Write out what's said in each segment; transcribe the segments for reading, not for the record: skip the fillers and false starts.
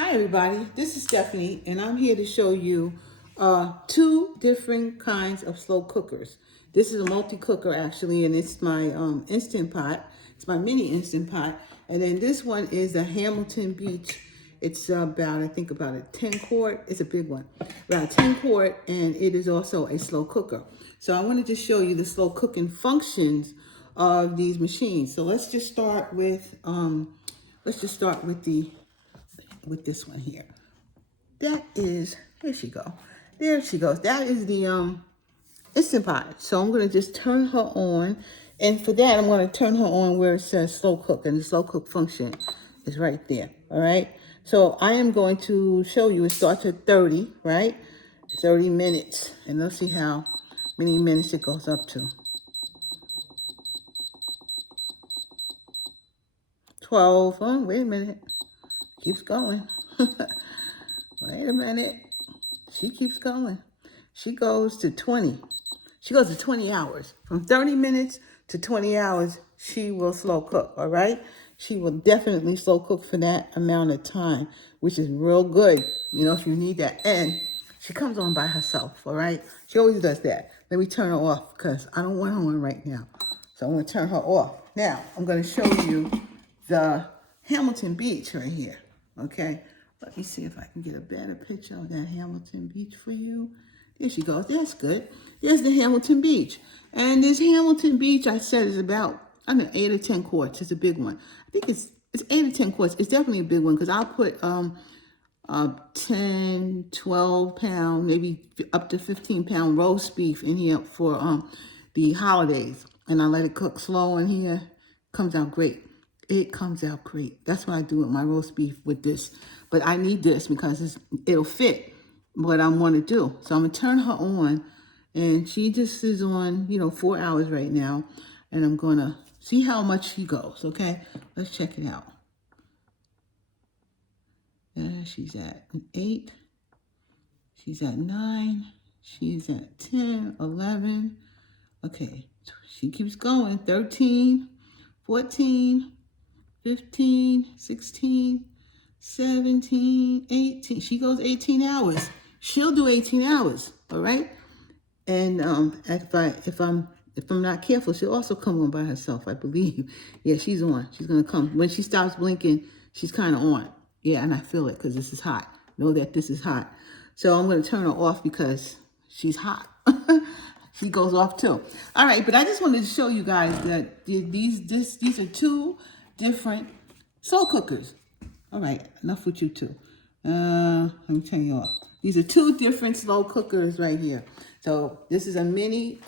Hi everybody, this is Stephanie and I'm here to show you two different kinds of slow cookers. This is a multi-cooker actually, and it's my Instant Pot. It's my mini Instant Pot. And then this one is a Hamilton Beach. It's about, I think about a 10 quart. It's a big one, about 10 quart, and it is also a slow cooker. So I wanted to show you the slow cooking functions of these machines. So let's just start with with this one here. That is, here she go. There she goes. That is the Instant Pot. So I'm gonna just turn her on. And for that, I'm gonna turn her on where it says slow cook, and the slow cook function is right there. All right. So I am going to show you, it starts at 30, right? 30 minutes. And let's see how many minutes it goes up to. 12. Oh, wait a minute. Keeps going. Wait a minute. She keeps going. She goes to 20. She goes to 20 hours. From 30 minutes to 20 hours, she will slow cook, all right? She will definitely slow cook for that amount of time, which is real good, you know, if you need that. And she comes on by herself, all right? She always does that. Let me turn her off because I don't want her on right now. So I'm going to turn her off. Now, I'm going to show you the Hamilton Beach right here, okay? Let me see if I can get a better picture of that Hamilton Beach for you. There she goes. That's good. There's the Hamilton Beach. And this Hamilton Beach, I said, is about, I don't know, 8 or 10 quarts. It's a big one. I think it's 8 or 10 quarts. It's definitely a big one because I'll put 10, 12 pound, maybe up to 15 pound roast beef in here for the holidays. And I let it cook slow in here. Comes out great. It comes out great. That's what I do with my roast beef with this. But I need this because it'll fit what I want to do. So I'm going to turn her on. And she just is on, 4 hours right now. And I'm going to see how much she goes, okay? Let's check it out. She's at 8. She's at 9. She's at 10, 11. Okay, she keeps going. 13, 14, 15, 16, 17, 18. She goes 18 hours. She'll do 18 hours, all right? And if I'm not careful, she'll also come on by herself, I believe. Yeah, she's on. She's gonna come. When she stops blinking, she's kind of on. Yeah, and I feel it because this is hot. Know that this is hot. So I'm gonna turn her off because she's hot. She goes off too. All right, but I just wanted to show you guys that these are two different slow cookers. All right, enough with you two. Let me turn you off. These are two different slow cookers right here. So this is a mini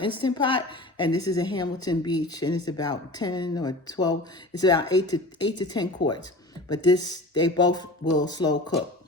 Instant Pot, and this is a Hamilton Beach, and it's about 10 or 12. It's about 8 to 10 quarts. But they both will slow cook.